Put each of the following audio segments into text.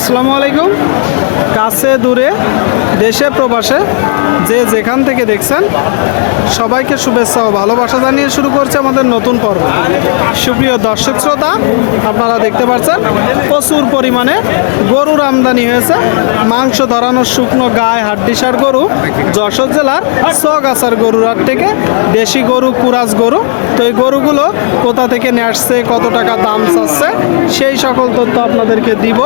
আসসালামু আলাইকুম। কাছে দূরে দেশে প্রবাসে যে যেখান থেকে দেখছেন সবাইকে শুভেচ্ছা ও ভালোবাসা জানিয়ে শুরু করছে আমাদের নতুন পর্ব। সুপ্রিয় দর্শক শ্রোতা, আপনারা দেখতে পাচ্ছেন প্রচুর পরিমাণে গরুর আমদানি হয়েছে। মাংস ধরানোর শুকনো গায়ে হাড্ডিসার গরু যশোর জেলার চগাছার গরুর হাট থেকে দেশি গরু, কুরাজ গরু। তো এই গরুগুলো কোথা থেকে নিয়ে আসছে, কত টাকা দাম চাচ্ছে, সেই সকল তথ্য আপনাদেরকে দিব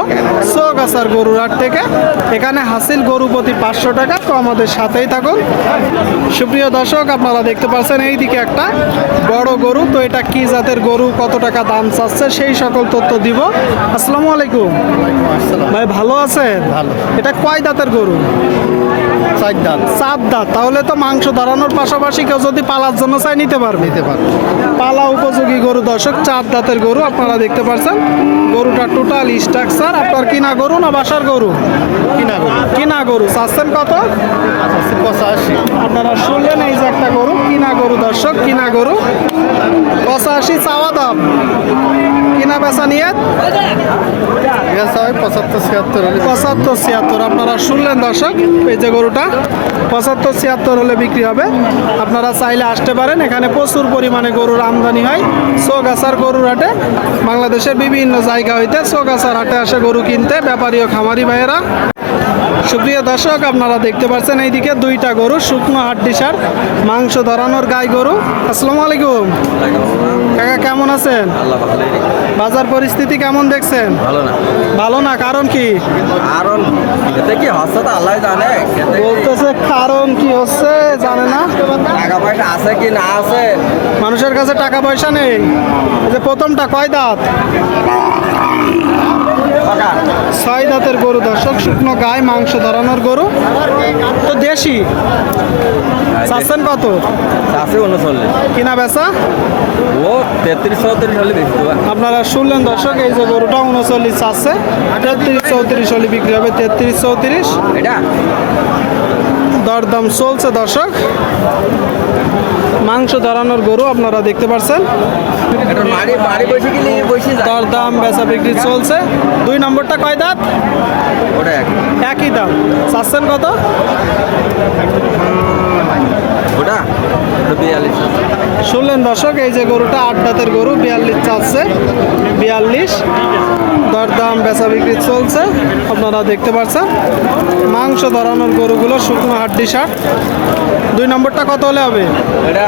চগাছার গরুর হাট থেকে। এখানে হাসিল গরু প্রতি 500 টাকা। তো আমাদের সাথেই থাকুন। সুপ্রিয় দর্শক, আপনারা দেখতে পাচ্ছেন এইদিকে একটা বড় গরু। তো এটা কি জাতের গরু, কত টাকা দাম চাচ্ছে, সেই সকল তথ্য দিব। আসসালামু আলাইকুম ভাই, ভালো আছেন? ভালো। এটা কয় দাঁতের গরু? 4 দাঁত। 7 দাঁত। তাহলে তো মাংস ধরানোর পাশাপাশি কেউ যদি পালার জন্য চাই নিতে পারবে। পালা উপযোগী গরু দর্শক, 4 দাঁতের গরু আপনারা দেখতে পাচ্ছেন। গরুটা টোটাল স্ট্রাকচার আপনার কিনা গরু না বাসার গরু? কিনা গরু। চাচ্ছেন কত? 85। আপনারা শুনলেন, এই যে একটা গরু, কিনা গরু দর্শক, কিনা গরু 85 চাওয়া দাম। কিনা বেচা নিয়ে 75-76। আপনারা শুনলেন দর্শক, এই যে গরুটা 75-76 হলে বিক্রি হবে। আপনারা চাইলে আসতে পারেন। এখানে প্রচুর পরিমাণে গরুর আমদানি হয় চগাছার গরুর হাটে। বাংলাদেশের বিভিন্ন জায়গা হইতে চগাছার হাটে আসে গরু কিনতে ব্যাপারী ও খামারি ভাইয়েরা। সুপ্রিয় দর্শক, আপনারা দেখতে পাচ্ছেন এইদিকে দুইটা গরু, শুকনো হাড্ডিসার মাংস ধরানোর গাই গরু। আসসালামু আলাইকুম কাকা, কেমন আছেন? বাজার পরিস্থিতি কেমন দেখছেন? ভালো না। কারণ কি? কারণ এতে কি হচ্ছে তো আল্লাহ জানে। বলতেছে কারণ কি হচ্ছে জানে না। টাকা পয়সা আছে কি না আছে, মানুষের কাছে টাকা পয়সা নেই। এই যে প্রথমটা কয় দাঁত? 6 দাঁতের গরু দর্শক, শুকনো গায়ে মাংস ধরানোর গরু। তো দেশি। চাচ্ছেন কত? আছে 39। কিনা বেচা? ও 33-34 হলে বেশি দেবা। আপনারা শুনলেন দর্শক, এই যে গরুটা 39 চাচ্ছে, 33-34 হলে বিক্রি হবে। 33-34 এটা দরদাম চলছে দর্শক। মাংস ধরানোর গরু আপনারা দেখতে পাচ্ছেন। এটা বাড়ি বসে গেলে বসে যায়। দরদাম বেচা বিক্রি চলছে। 2 নম্বরটা কয় দাঁত? ওটা একই দাম। চাচ্ছেন কত? ওটা 42। শুনলেন দর্শক, এই যে গরুটা 8 দাঁতের গরু, 42 চাচ্ছে। 42 দরদাম বেচা বিক্রি চলছে। আপনারা দেখতে পাচ্ছেন মাংস ধরানোর গরুগুলো, শুকনো হাড্ডিসার। 2 নম্বরটা কত হলে হবে? এটা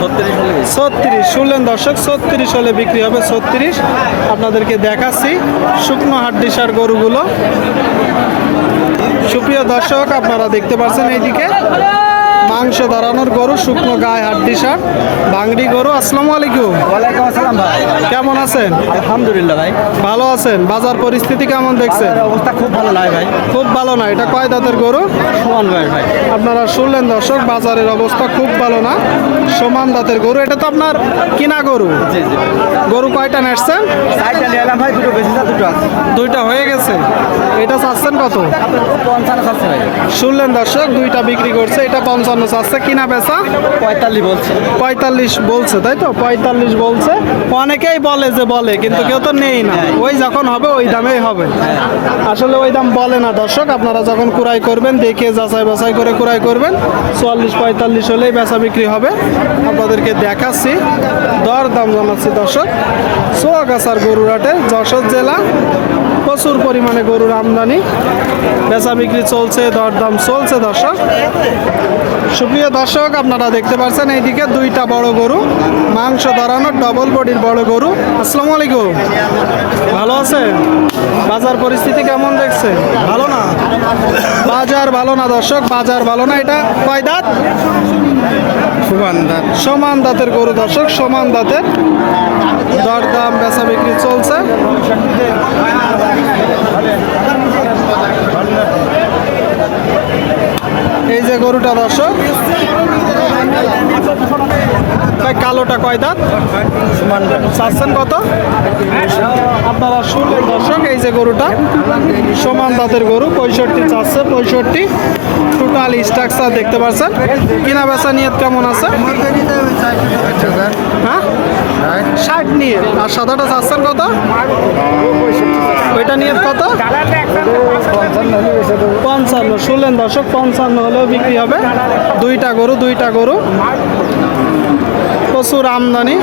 36 হলে বেশি। 36। শুনলেন দর্শক, 36 হলে বিক্রি হবে। 36 আপনাদেরকে দেখাচ্ছি শুকনো হাড্ডিসার গরুগুলো। সুপ্রিয় দর্শক, আপনারা দেখতে পাচ্ছেন এইদিকে মাংস ধরানোর গরু, শুকনো গায়ে হাড্ডিসার ভাঙড়ি গরু। আসসালামু আলাইকুম। ওয়ালাইকুম আসসালাম ভাই। কেমন আছেন? আলহামদুলিল্লাহ ভাই। ভালো আছেন? বাজার পরিস্থিতি কেমন দেখছেন? বাজারের অবস্থা খুব ভালো নয় ভাই। খুব ভালো না। এটা কয় দাঁতের গরু? সমান ভাই। আপনারা শুনলেন দর্শক, বাজারের অবস্থা খুব ভালো না। সমান দাঁতের গরু। এটা তো আপনার কিনা গরু। জি। গরু কয়টা নেসছেন? 4টা নিয়ে এলাম ভাই, দুটো বেশি না, দুটো আছে। 2টা হয়ে গেছে। এটা চাচ্ছেন কত? 55 আছে ভাই। শুনলেন দর্শক, 2টা বিক্রি করছে। এটা 55 চাচ্ছে। কিনা বেচা 45 বলছে। 45 বলছে, তাই তো? 45 বলছে। অনেকেই বলে যে বলে, কিন্তু কেউ তো নেই না। ওই যখন হবে ওই দামেই হবে। আসলে ওই দাম বলে না দর্শক। আপনারা যখন ক্রয় করবেন দেখে যাচাই বাছাই করে ক্রয় করবেন। 44-45 হলেই বেচা বিক্রি হবে। আপনাদেরকে দেখাচ্ছি, দর দাম জানাচ্ছি দর্শক। চুয়াগাছার গরুর হাটে, যশোর জেলা। প্রচুর পরিমাণে গরুর আমদানি, বেচা বিক্রি চলছে, দরদাম চলছে দর্শক। সুপ্রিয় দর্শক, আপনারা দেখতে পাচ্ছেন এইদিকে 2টা বড় গরু, মাংস ধরানোর ডবল বডির বড় গরু। আসসালামু আলাইকুম। ভালো আছেন? বাজার পরিস্থিতি কেমন দেখছে? ভালো না। বাজার ভালো না দর্শক, বাজার ভালো না। এটা কয় দাঁত? সমান দাঁতের গরু দর্শক, সমান দাঁতের। দরদাম বেচা বিক্রি চলছে। এই যে গরুটা দর্শক, ভাই কালোটা কয় দাঁত? চাচ্ছেন কত? আপনারা শুনলেন দর্শক, এই যে গরুটা সমান দাঁতের গরু, 65 চাচ্ছে। 65 দীর্ঘকালী স্ট্রাকচার দেখতে পাচ্ছেন। কিনা বেচা নিয়ত কেমন আছে? হ্যাঁ 60 নিয়ে। আর সাদাটা চাচ্ছেন কত? ওইটা নিয়ত কত? 55। শুনলেন দর্শক, 55 হলেও বিক্রি হবে। দুইটা গরু প্রচুর আমদানি।